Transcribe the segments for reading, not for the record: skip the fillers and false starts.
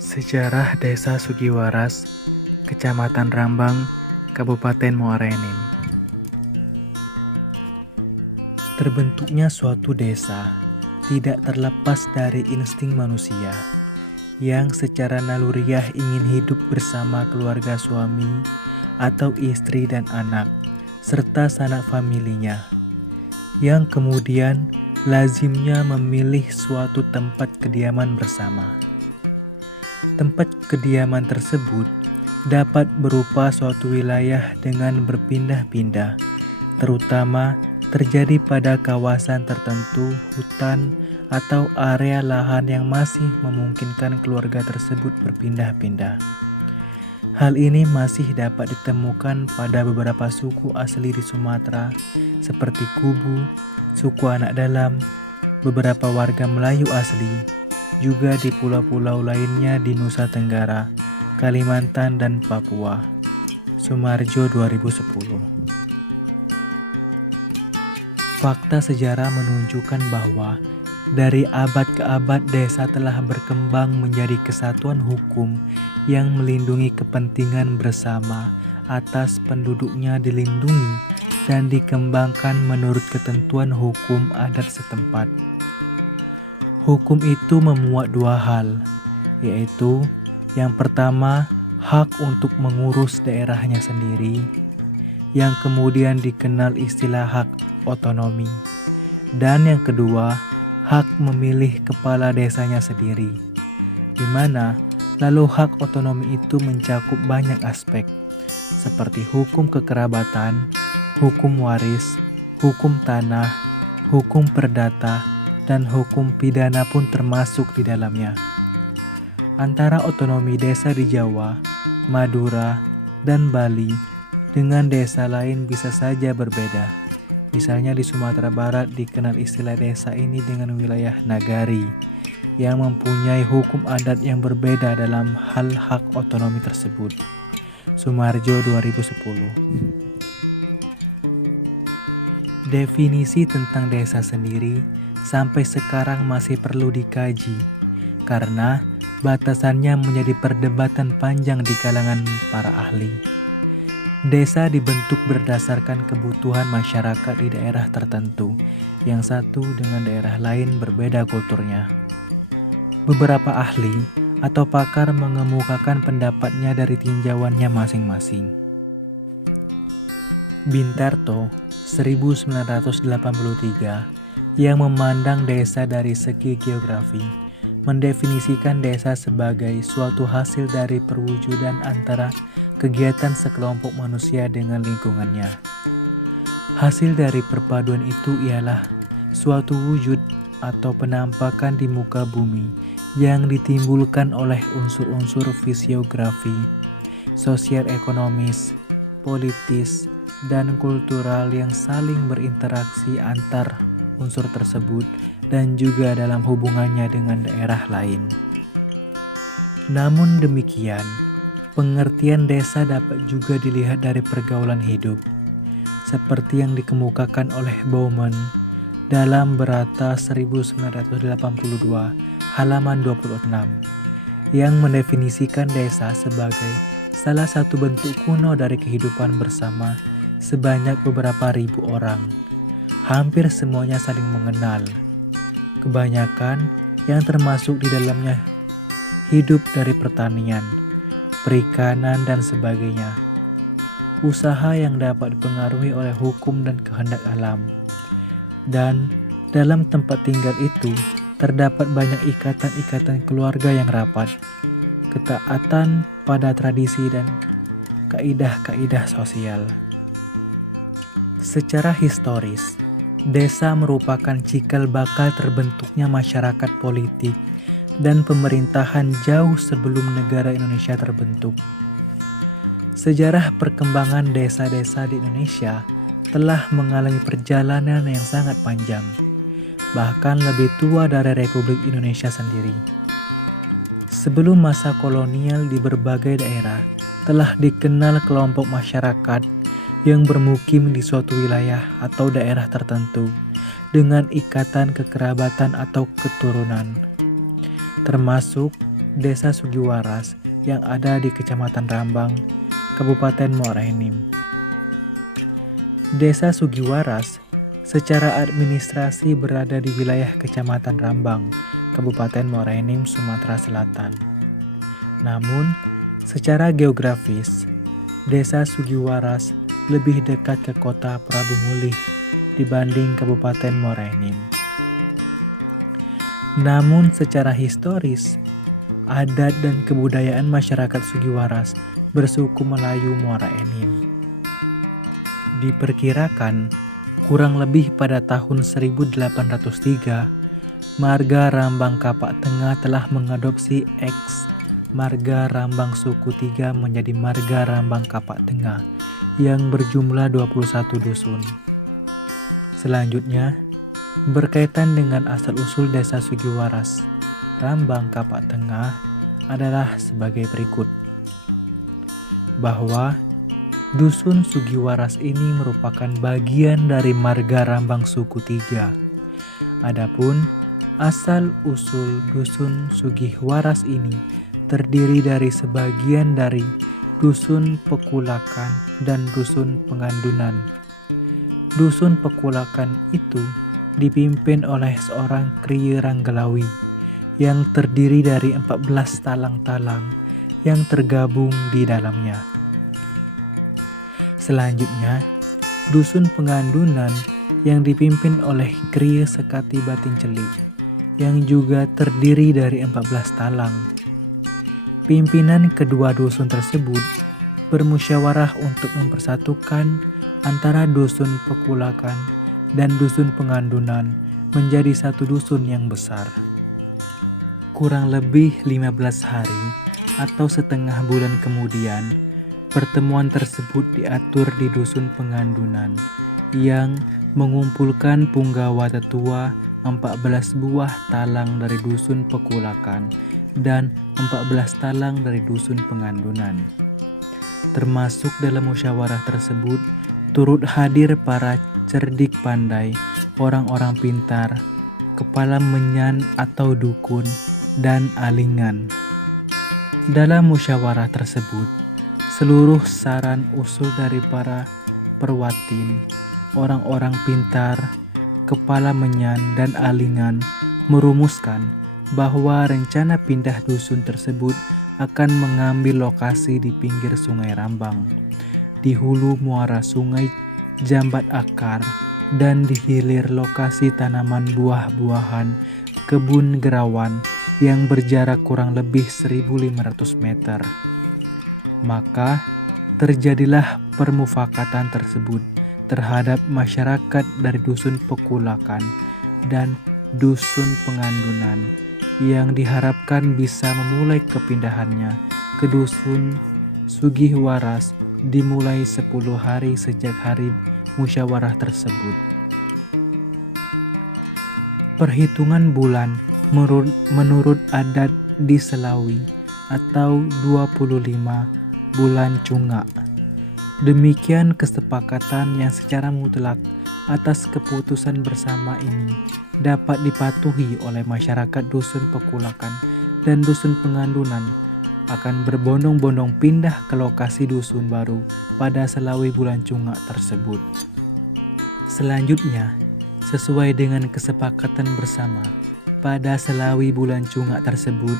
Sejarah Desa Sugiwaras, Kecamatan Rambang, Kabupaten Muara Enim. Terbentuknya suatu desa tidak terlepas dari insting manusia yang secara naluriah ingin hidup bersama keluarga suami atau istri dan anak, serta sanak familinya, yang kemudian lazimnya memilih suatu tempat kediaman bersama. Tempat kediaman tersebut dapat berupa suatu wilayah dengan berpindah-pindah, terutama terjadi pada kawasan tertentu, hutan, atau area lahan yang masih memungkinkan keluarga tersebut berpindah-pindah. Hal ini masih dapat ditemukan pada beberapa suku asli di Sumatera, seperti Kubu, suku Anak Dalam, beberapa warga Melayu asli, juga di pulau-pulau lainnya di Nusa Tenggara, Kalimantan, dan Papua. Sumarjo 2010. Fakta sejarah menunjukkan bahwa dari abad ke abad desa telah berkembang menjadi kesatuan hukum yang melindungi kepentingan bersama atas penduduknya dilindungi dan dikembangkan menurut ketentuan hukum adat setempat. Hukum itu memuat dua hal, yaitu yang pertama, hak untuk mengurus daerahnya sendiri, yang kemudian dikenal istilah hak otonomi, dan yang kedua, hak memilih kepala desanya sendiri, di mana lalu hak otonomi itu mencakup banyak aspek, seperti hukum kekerabatan, hukum waris, hukum tanah, hukum perdata, dan hukum pidana pun termasuk di dalamnya. Antara otonomi desa di Jawa, Madura, dan Bali dengan desa lain bisa saja berbeda. Misalnya di Sumatera Barat dikenal istilah desa ini dengan wilayah nagari yang mempunyai hukum adat yang berbeda dalam hal hak otonomi tersebut. Sumarjo 2010. Definisi tentang desa sendiri sampai sekarang masih perlu dikaji, karena batasannya menjadi perdebatan panjang di kalangan para ahli. Desa dibentuk berdasarkan kebutuhan masyarakat di daerah tertentu, yang satu dengan daerah lain berbeda kulturnya. Beberapa ahli atau pakar mengemukakan pendapatnya dari tinjauannya masing-masing. Bintarto, 1983, yang memandang desa dari segi geografi, mendefinisikan desa sebagai suatu hasil dari perwujudan antara kegiatan sekelompok manusia dengan lingkungannya. Hasil dari perpaduan itu ialah suatu wujud atau penampakan di muka bumi yang ditimbulkan oleh unsur-unsur fisiografi, sosial ekonomis, politis, dan kultural yang saling berinteraksi antar unsur tersebut dan juga dalam hubungannya dengan daerah lain. Namun demikian, pengertian desa dapat juga dilihat dari pergaulan hidup, seperti yang dikemukakan oleh Bauman dalam Berata 1982 halaman 26, yang mendefinisikan desa sebagai salah satu bentuk kuno dari kehidupan bersama sebanyak beberapa ribu orang. Hampir semuanya saling mengenal. Kebanyakan yang termasuk di dalamnya hidup dari pertanian, perikanan, dan sebagainya. Usaha yang dapat dipengaruhi oleh hukum dan kehendak alam. Dan dalam tempat tinggal itu terdapat banyak ikatan-ikatan keluarga yang rapat, ketaatan pada tradisi dan kaidah-kaidah sosial. Secara historis, desa merupakan cikal bakal terbentuknya masyarakat politik dan pemerintahan jauh sebelum negara Indonesia terbentuk. Sejarah perkembangan desa-desa di Indonesia telah mengalami perjalanan yang sangat panjang, bahkan lebih tua dari Republik Indonesia sendiri. Sebelum masa kolonial di berbagai daerah, telah dikenal kelompok masyarakat yang bermukim di suatu wilayah atau daerah tertentu dengan ikatan kekerabatan atau keturunan, termasuk Desa Sugiwaras yang ada di Kecamatan Rambang, Kabupaten Muara Enim. Desa Sugiwaras secara administrasi berada di wilayah Kecamatan Rambang, Kabupaten Muara Enim, Sumatera Selatan. Namun, secara geografis, Desa Sugiwaras lebih dekat ke kota Prabu Mulih dibanding Kabupaten Muara Enim. Namun secara historis, adat dan kebudayaan masyarakat Sugiwaras bersuku Melayu Muara Enim. Diperkirakan kurang lebih pada tahun 1803, marga Rambang Kapak Tengah telah mengadopsi marga Rambang Suku Tiga menjadi marga Rambang Kapak Tengah yang berjumlah 21 dusun. Selanjutnya, berkaitan dengan asal-usul Desa Sugiwaras, Rambang Kapak Tengah adalah sebagai berikut. Bahwa Dusun Sugiwaras ini merupakan bagian dari marga Rambang Suku Tiga. Adapun asal-usul Dusun Sugiwaras ini terdiri dari sebagian dari Dusun Pekulakan dan Dusun Pengandunan. Dusun Pekulakan itu dipimpin oleh seorang Kriye Ranggalawi yang terdiri dari 14 talang-talang yang tergabung di dalamnya. Selanjutnya, Dusun Pengandunan yang dipimpin oleh Kriye Sekati Batin Celik yang juga terdiri dari 14 talang. Pimpinan kedua dusun tersebut bermusyawarah untuk mempersatukan antara Dusun Pekulakan dan Dusun Pengandunan menjadi satu dusun yang besar. Kurang lebih 15 hari atau setengah bulan kemudian, pertemuan tersebut diatur di Dusun Pengandunan yang mengumpulkan punggawa tetua 14 buah talang dari Dusun Pekulakan dan 14 talang dari Dusun Pengandunan. Termasuk dalam musyawarah tersebut turut hadir para cerdik pandai, orang-orang pintar, kepala menyan atau dukun, dan alingan. Dalam musyawarah tersebut, seluruh saran usul dari para perwatin, orang-orang pintar, kepala menyan, dan alingan merumuskan bahwa rencana pindah dusun tersebut akan mengambil lokasi di pinggir Sungai Rambang, di hulu muara Sungai Jambat Akar, dan di hilir lokasi tanaman buah-buahan kebun gerawan yang berjarak kurang lebih 1.500 meter. Maka terjadilah permufakatan tersebut terhadap masyarakat dari Dusun Pekulakan dan Dusun Pengandunan yang diharapkan bisa memulai kepindahannya ke Dusun Sugiwaras dimulai 10 hari sejak hari musyawarah tersebut. Perhitungan bulan menurut adat di Selawi atau 25 bulan Cungak. Demikian kesepakatan yang secara mutlak atas keputusan bersama ini dapat dipatuhi oleh masyarakat Dusun Pekulakan dan Dusun Pengandunan akan berbondong-bondong pindah ke lokasi dusun baru pada Selawi bulan Cungak tersebut. Selanjutnya, sesuai dengan kesepakatan bersama, pada Selawi bulan Cungak tersebut,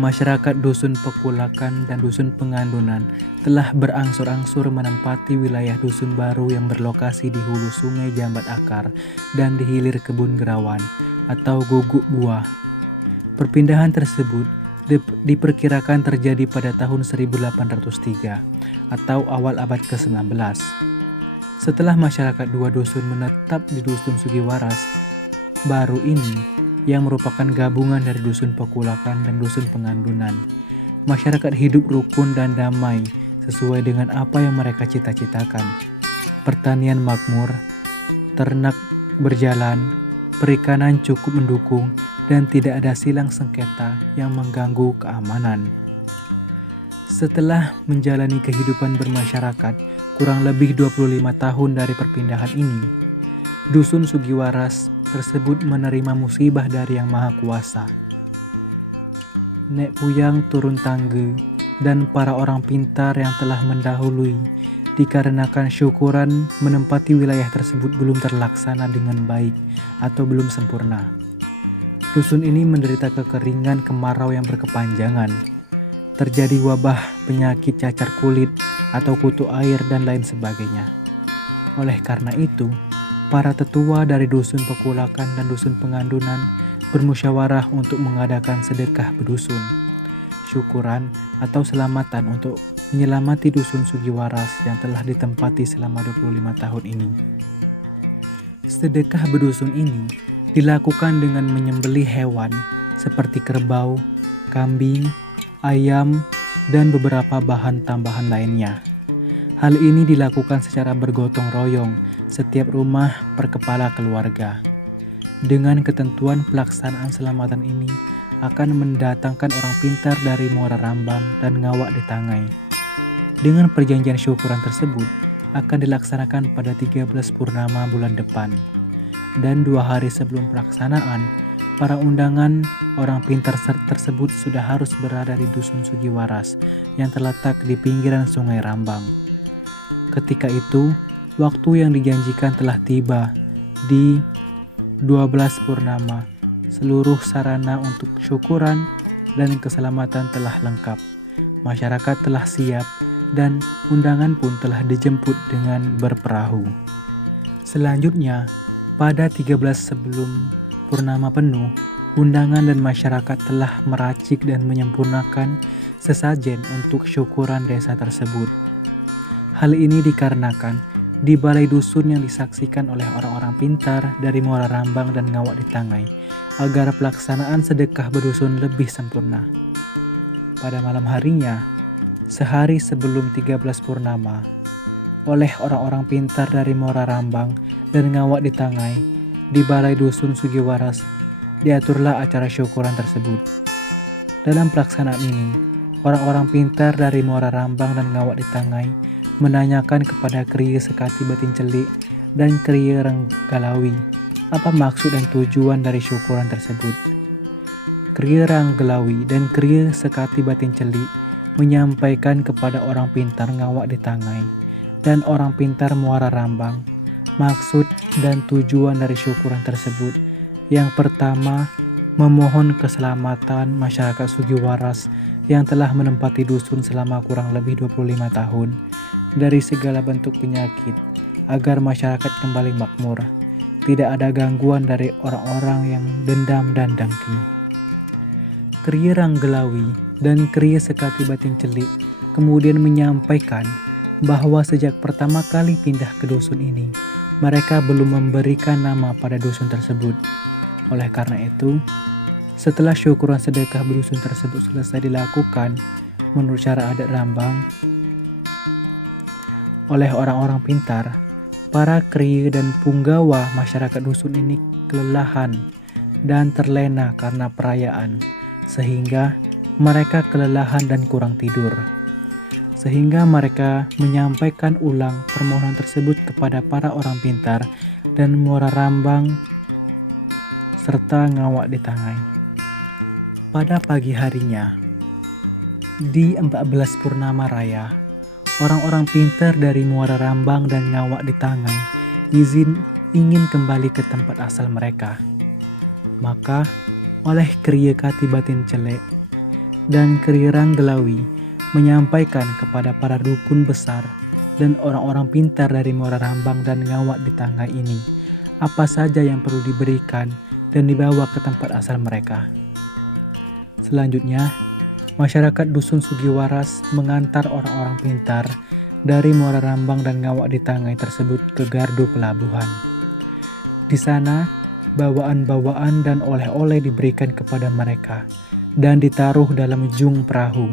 masyarakat Dusun Pekulakan dan Dusun Pengandunan telah berangsur-angsur menempati wilayah dusun baru yang berlokasi di hulu Sungai Jambat Akar dan di hilir kebun gerawan atau guguk buah. Perpindahan tersebut diperkirakan terjadi pada tahun 1803 atau awal abad ke-19. Setelah masyarakat dua dusun menetap di Dusun Sugiwaras baru ini, yang merupakan gabungan dari Dusun Pekulakan dan Dusun Pengandunan, masyarakat hidup rukun dan damai sesuai dengan apa yang mereka cita-citakan. Pertanian makmur, ternak berjalan, perikanan cukup mendukung, dan tidak ada silang sengketa yang mengganggu keamanan. Setelah menjalani kehidupan bermasyarakat kurang lebih 25 tahun dari perpindahan ini, Dusun Sugiwaras tersebut menerima musibah dari Yang Maha Kuasa. Nek Puyang turun tangga, dan para orang pintar yang telah mendahului, dikarenakan syukuran menempati wilayah tersebut belum terlaksana dengan baik atau belum sempurna. Dusun ini menderita kekeringan kemarau yang berkepanjangan. Terjadi wabah, penyakit cacar kulit, atau kutu air, dan lain sebagainya. Oleh karena itu, para tetua dari dusun Pekulakan dan dusun Pengandunan bermusyawarah untuk mengadakan sedekah berdusun, syukuran atau selamatan untuk menyelamati dusun Sugiwaras yang telah ditempati selama 25 tahun ini. Sedekah berdusun ini dilakukan dengan menyembelih hewan seperti kerbau, kambing, ayam, dan beberapa bahan tambahan lainnya. Hal ini dilakukan secara bergotong royong setiap rumah per kepala keluarga. Dengan ketentuan pelaksanaan selamatan ini akan mendatangkan orang pintar dari Muara Rambang dan Ngawak di Tangai. Dengan perjanjian syukuran tersebut akan dilaksanakan pada 13 purnama bulan depan. Dan 2 hari sebelum pelaksanaan, para undangan orang pintar tersebut sudah harus berada di dusun Sugiwaras yang terletak di pinggiran Sungai Rambang. Ketika itu, waktu yang dijanjikan telah tiba. Di 12 purnama, seluruh sarana untuk syukuran dan keselamatan telah lengkap. Masyarakat telah siap dan undangan pun telah dijemput dengan berperahu. Selanjutnya, pada 13 sebelum purnama penuh, undangan dan masyarakat telah meracik dan menyempurnakan sesajen untuk syukuran desa tersebut. Hal ini dikarenakan di balai dusun yang disaksikan oleh orang-orang pintar dari Muara Rambang dan Ngawak di Tangai agar pelaksanaan sedekah berdusun lebih sempurna. Pada malam harinya, sehari sebelum 13 purnama, oleh orang-orang pintar dari Muara Rambang dan Ngawak di Tangai di balai dusun Sugiwaras diaturlah acara syukuran tersebut. Dalam pelaksanaan ini, orang-orang pintar dari Muara Rambang dan Ngawak di Tangai menanyakan kepada Kriya Sekati Batin Celik dan Kriya Ranggalawi apa maksud dan tujuan dari syukuran tersebut. Kriya Ranggalawi dan Kriya Sekati Batin Celik menyampaikan kepada orang pintar Ngawak di Tangai dan orang pintar Muara Rambang maksud dan tujuan dari syukuran tersebut. Yang pertama, memohon keselamatan masyarakat Sugiwaras yang telah menempati dusun selama kurang lebih 25 tahun dari segala bentuk penyakit, agar masyarakat kembali makmur, tidak ada gangguan dari orang-orang yang dendam dan dengki. Kriya Ranggalawi dan Kriya Sekati Batin Celik kemudian menyampaikan bahwa sejak pertama kali pindah ke dusun ini, mereka belum memberikan nama pada dusun tersebut. Oleh karena itu, setelah syukuran sedekah berdusun tersebut selesai dilakukan menurut cara adat Rambang oleh orang-orang pintar, para kriya dan punggawa masyarakat dusun ini kelelahan dan terlena karena perayaan, sehingga mereka kelelahan dan kurang tidur. Sehingga mereka menyampaikan ulang permohonan tersebut kepada para orang pintar dan Muara Rambang serta Ngawak di Tangai. Pada pagi harinya, di 14 Purnama Raya, orang-orang pintar dari Muara Rambang dan Ngawak di Tangai ingin kembali ke tempat asal mereka. Maka, oleh Kriya Kati Batin Celik dan Kriya Ranggalawi menyampaikan kepada para dukun besar dan orang-orang pintar dari Muara Rambang dan Ngawak di Tangai ini apa saja yang perlu diberikan dan dibawa ke tempat asal mereka. Selanjutnya, masyarakat dusun Sugiwaras mengantar orang-orang pintar dari Muara Rambang dan Ngawak di Tangai tersebut ke gardu pelabuhan. Di sana, bawaan-bawaan dan oleh-oleh diberikan kepada mereka dan ditaruh dalam jung perahu.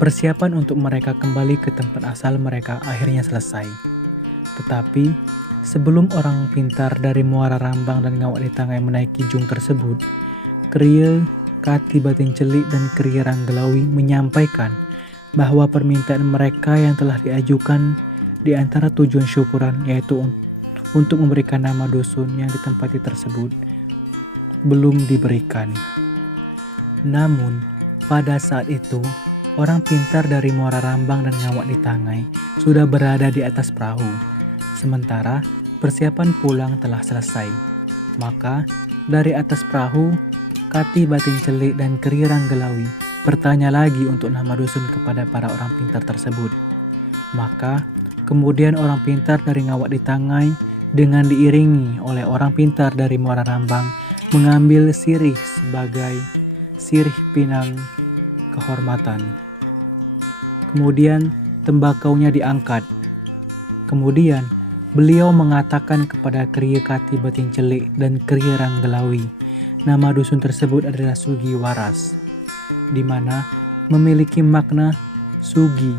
Persiapan untuk mereka kembali ke tempat asal mereka akhirnya selesai. Tetapi, sebelum orang pintar dari Muara Rambang dan Ngawak di Tangai menaiki jung tersebut, Kriya Kati Batin Celik dan Kriya Ranggalawi menyampaikan bahwa permintaan mereka yang telah diajukan di antara tujuan syukuran, yaitu untuk memberikan nama dusun yang ditempati tersebut, belum diberikan. Namun, pada saat itu, orang pintar dari Muara Rambang dan Ngawak di Tangai sudah berada di atas perahu. Sementara persiapan pulang telah selesai. Maka, dari atas perahu, Kati Batin Celik dan Keri Ranggelawi bertanya lagi untuk nama dusun kepada para orang pintar tersebut. Maka, kemudian orang pintar dari Ngawak di Tangai dengan diiringi oleh orang pintar dari Muara Rambang mengambil sirih sebagai sirih pinang kehormatan. Kemudian tembakaunya diangkat. Kemudian beliau mengatakan kepada Keri Kati Batin Celik dan Keri Ranggelawi, nama dusun tersebut adalah Sugi Waras, di mana memiliki makna sugi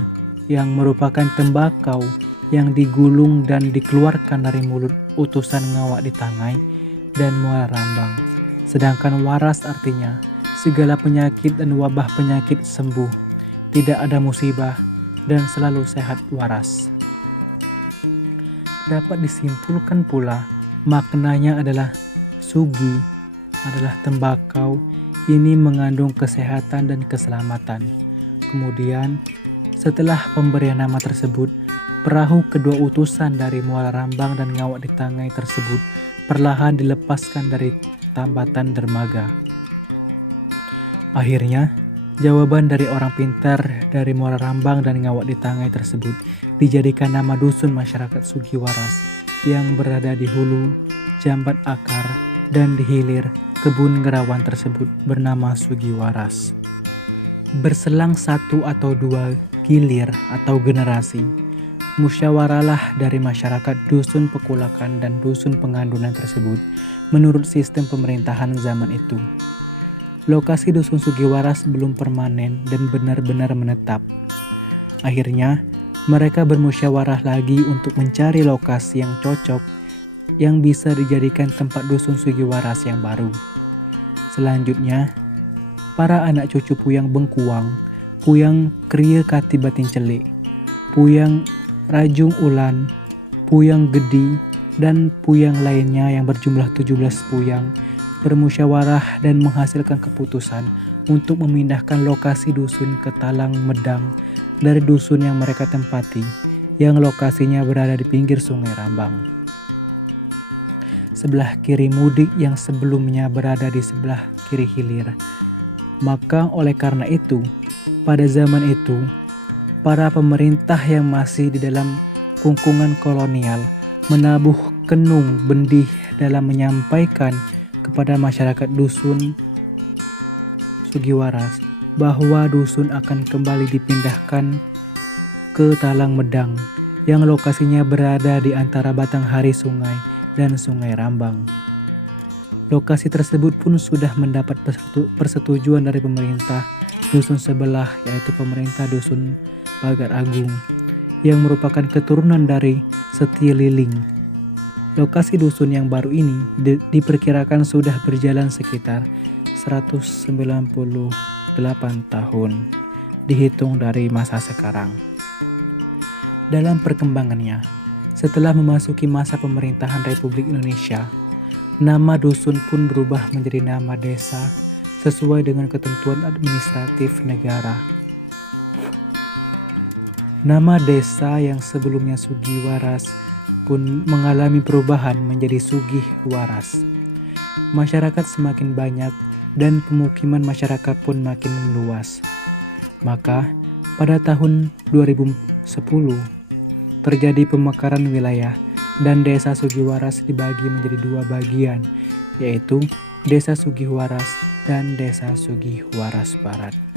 yang merupakan tembakau yang digulung dan dikeluarkan dari mulut utusan Ngawak di Tangai dan Muara Rambang. Sedangkan waras artinya segala penyakit dan wabah penyakit sembuh, tidak ada musibah, dan selalu sehat waras. Dapat disimpulkan pula maknanya adalah sugi adalah tembakau, ini mengandung kesehatan dan keselamatan. Kemudian setelah pemberian nama tersebut, perahu kedua utusan dari Muara Rambang dan Ngawak di Tangai tersebut perlahan dilepaskan dari tambatan dermaga. Akhirnya, jawaban dari orang pintar dari Muara Rambang dan Ngawak di Tangai tersebut dijadikan nama dusun masyarakat Sugi Waras yang berada di hulu, jambat akar, dan di hilir kebun gerawan tersebut bernama Sugi Waras. Berselang satu atau dua gilir atau generasi, musyawarahlah dari masyarakat dusun Pekulakan dan dusun Pengandunan tersebut menurut sistem pemerintahan zaman itu. Lokasi dusun Sugi Waras belum permanen dan benar-benar menetap. Akhirnya, mereka bermusyawarah lagi untuk mencari lokasi yang cocok yang bisa dijadikan tempat dusun Sugi Waras yang baru. Selanjutnya, para anak cucu Puyang Bengkuang, Puyang Keri Kati Batin Celik, Puyang Rajung Ulan, Puyang Gedi, dan Puyang lainnya yang berjumlah 17 Puyang bermusyawarah dan menghasilkan keputusan untuk memindahkan lokasi dusun ke Talang Medang dari dusun yang mereka tempati, yang lokasinya berada di pinggir Sungai Rambang, sebelah kiri mudik yang sebelumnya berada di sebelah kiri hilir. Maka oleh karena itu, pada zaman itu, para pemerintah yang masih di dalam kungkungan kolonial menabuh kenung bendih dalam menyampaikan kepada masyarakat dusun Sugi Waras bahwa dusun akan kembali dipindahkan ke Talang Medang yang lokasinya berada di antara Batanghari Sungai dan Sungai Rambang. Lokasi tersebut pun sudah mendapat persetujuan dari pemerintah dusun sebelah, yaitu pemerintah dusun Pagar Agung, yang merupakan keturunan dari Setia Liling. Lokasi dusun yang baru ini diperkirakan sudah berjalan sekitar 198 tahun, dihitung dari masa sekarang. Dalam perkembangannya, setelah memasuki masa pemerintahan Republik Indonesia, nama dusun pun berubah menjadi nama desa sesuai dengan ketentuan administratif negara. Nama desa yang sebelumnya Sugi Waras pun mengalami perubahan menjadi Sugih Waras. Masyarakat semakin banyak dan pemukiman masyarakat pun makin meluas. Maka pada tahun 2010 terjadi pemekaran wilayah dan desa Sugi Waras dibagi menjadi dua bagian, yaitu Desa Sugi Waras dan Desa Sugi Waras Barat.